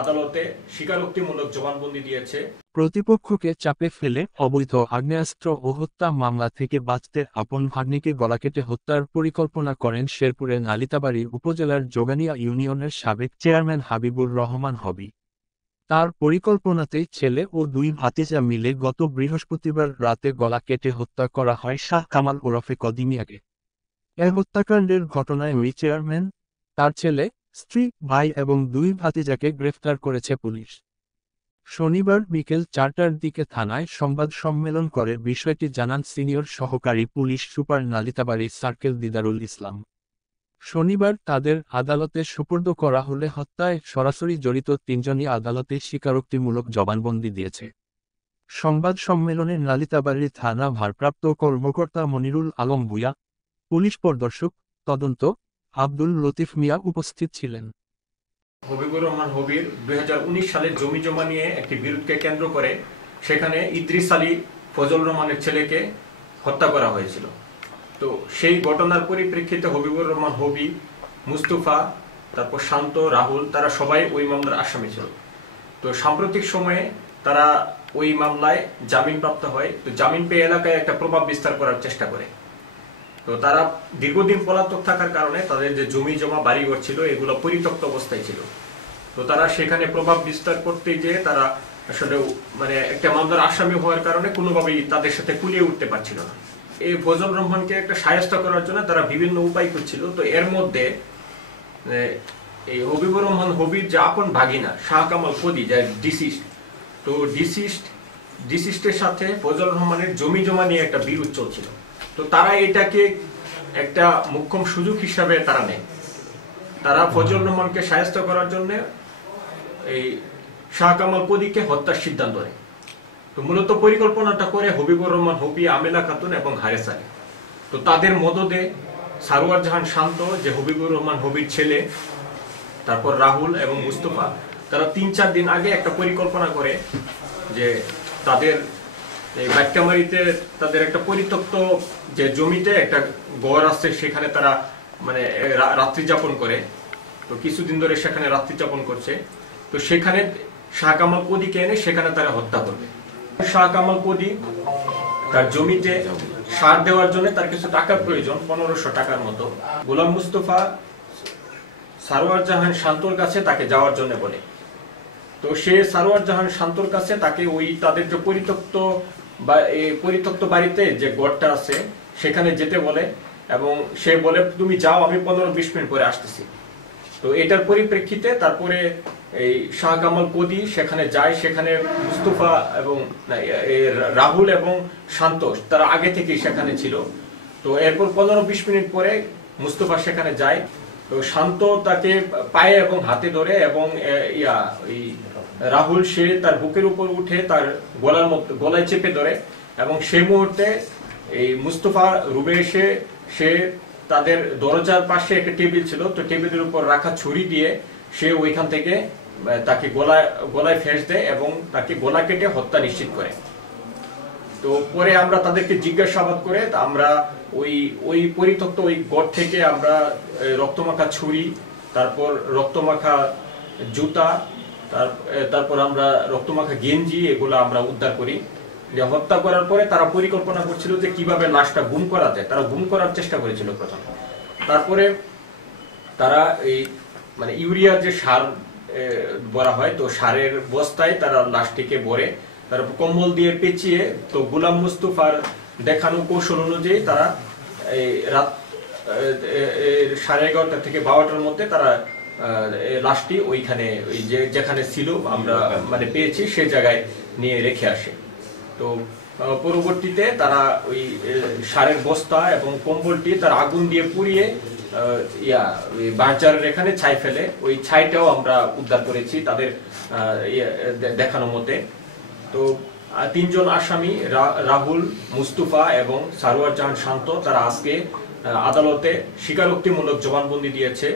আদালতে স্বীকারোক্তিমূলক জবানবন্দি দিয়েছে। প্রতিপক্ষকে চাপে ফেলে অবৈধ আগ্নেয়াস্ত্র ও হত্যা মামলা থেকে বাঁচতে আপন ভাগ্নিকে গলা কেটে হত্যার পরিকল্পনা করেন শেরপুরের নালিতাবাড়ী উপজেলার যোগানিয়া ইউনিয়নের সাবেক চেয়ারম্যান হাবিবুর রহমান হবি। তার পরিকল্পনাতেই ছেলে ও দুই ভাতিজা মিলে গত বৃহস্পতিবার রাতে গলা কেটে হত্যা করা হয় শাহ কামাল ওরফে কদিমিয়াকে। এ হত্যাকাণ্ডের ঘটনায় ওই চেয়ারম্যান, তার ছেলে, স্ত্রী, ভাই এবং দুই ভাতিজাকে গ্রেফতার করেছে পুলিশ। শনিবার বিকেল 4টার দিকে থানায় সংবাদ সম্মেলন করে বিষয়টি জানান সিনিয়র সহকারী police super Nalitabari circle Didarul Islam. শনিবার তাদের আদালতে সোপর্দ করা হলে হত্যায় সরাসরি জড়িত তিনজনই আদালতে স্বীকারোক্তিমূলক জবানবন্দি দিয়েছে। সংবাদ সম্মেলনে নালিতাবাড়ী থানা ভারপ্রাপ্ত কর্মকর্তা মনিরুল আলম ভূঁইয়া, পুলিশ পরিদর্শক তদন্ত আব্দুল লতিফ মিয়া উপস্থিত ছিলেন। হবিবুর রহমান হবির 2019 সালে জমি জমা নিয়ে একটি বিরোধকে কেন্দ্র করে সেখানে ইদ্রিস আলী ফজল রহমানের ছেলেকে হত্যা করা হয়েছিল। তো সেই ঘটনার পরিপ্রেক্ষিতে হবিবুর রহমান হবি, মুস্তফা, তারপর শান্ত, রাহুল তারা সবাই ওই মামলার আসামি ছিল। তো সাম্প্রতিক সময়ে তারা ওই মামলায় জামিনপ্রাপ্ত হয়। তো জামিন পেয়ে এলাকায় একটা প্রভাব বিস্তার করার চেষ্টা করে। তো তারা দীর্ঘদিন পলাতক থাকার কারণে তাদের যে জমি জমা বাড়িঘর ছিল এগুলো পরিত্যক্ত অবস্থায় ছিল। তো তারা সেখানে প্রভাব বিস্তার করতে গিয়ে তারা আসলে মানে একটা মামলার আসামি হওয়ার কারণে কোনোভাবেই তাদের সাথে কুলিয়ে উঠতে পারছিল না। এই ফজল রহমানকে একটা সাহায্য করার জন্য তারা বিভিন্ন উপায় করছিল। তো এর মধ্যে এই হবিবুর রহমান হবির যে আপন ভাগিনা শাহ কামাল কদি, যা ডিসিস্ট, তো ডিসিস্টের সাথে ফজল রহমানের জমি জমা নিয়ে একটা বিরোধ চলছিল। তো তারা এটাকে একটা মোক্ষম সুযোগ হিসাবে তারা নেয়। তারা ফজল রহমানকে সাহায্য করার জন্য এই শাহ কামাল কদিকে হত্যার সিদ্ধান্ত নেয়। তো মূলত পরিকল্পনাটা করে হবিবুর রহমান হবি, আমেলা খাতুন এবং হারেস আলী। তো তাদের মদদে সারোয়ার জাহান শান্ত, যে হবিবুর রহমান হবির ছেলে, তারপর রাহুল এবং মুস্তফা, তারা 3-4 দিন আগে একটা পরিকল্পনা করে যে তাদের এই বাক্যামারিতে তাদের একটা পরিত্যক্ত যে জমিতে একটা গড় আছে, সেখানে তারা মানে রাত্রি যাপন করে। তো কিছুদিন ধরে সেখানে রাত্রি যাপন করছে। তো সেখানে শাহ কামাল কদিকে এনে সেখানে তারা হত্যা করবে। শাহ কামাল কদি তার জমিতে সার দেওয়ার জন্য তার কিছু টাকার প্রয়োজন, 1500 টাকার মতো। গোলাম মুস্তফা সারোয়ার জাহান শান্তর কাছে তাকে যাওয়ার জন্য বলে। তো সে সারোয়ার জাহান শান্তর কাছে তাকে ওই তাদের যে পরিত্যক্ত বাড়িতে যে গড়টা আছে সেখানে যেতে বলে এবং সে বলে তুমি যাও, আমি 15-20 মিনিট পরে আসতেছি। তো এটার পরিপ্রেক্ষিতে তারপরে এই শাহ কামাল কদি সেখানে যায়। সেখানে মুস্তফা এবং রাহুল এবং শান্ত তারা আগে থেকেই সেখানে ছিল। তো এরপর 15-20 মিনিট পরে মুস্তফা সেখানে যায়। তো শান্ত তাকে পায়ে এবং হাতে ধরে এবং রাহুল সে তার বুকের উপর উঠে তার গলায় চেপে ধরে এবং সেই মুহূর্তে এই মুস্তফা রুমে এসে সে তাদের দরজার পাশে একটা টেবিল ছিল, তো টেবিলের উপর রাখা ছুরি দিয়ে সে ওইখান থেকে তাকে গলায় ফেঁস দেয় এবং তাকে গলা কেটে হত্যা নিশ্চিত করে। তো পরে আমরা তাদেরকে জিজ্ঞাসাবাদ করে আমরা ওই পরিত্যক্ত ওই গড় থেকে আমরা রক্তমাখা ছুরি, তারপর রক্তমাখা জুতা, তারপর আমরা রক্তমাখা গেঞ্জি এগুলো আমরা উদ্ধার করি। হত্যা করার পরে তারা পরিকল্পনা করছিল যে কিভাবে লাশটা গুম করা যায়। তারা গুম করার চেষ্টা করেছিল প্রথম। তারপরে তারা এই মানে ইউরিয়ার যে সার ভরা হয়, তো সারের বস্তায় তারা লাশটিকে ভরে তারপর কম্বল দিয়ে পেঁচিয়ে, তো গোলাম মুস্তফার দেখানো কৌশল অনুযায়ী তারা রাত 11:30 থেকে 12টার মধ্যে তারা লাশটি ওইখানে যেখানে ছিল আমরা মানে পেয়েছি সে জায়গায় নিয়ে রেখে আসে। তো পরবর্তীতে তারা ওই সারের বস্তা এবং কম্বলটি তারা আগুন দিয়ে পুড়িয়ে বাজারের এখানে ছাই ফেলে। ওই ছাইটাও আমরা উদ্ধার করেছি তাদের দেখানো মতে। তো 3 জন আসামি রাহুল, মুস্তফা এবং সারোয়ার জাহান শান্ত তারা আজকে আদালতে স্বীকারোক্তিমূলক জবানবন্দি দিয়েছে।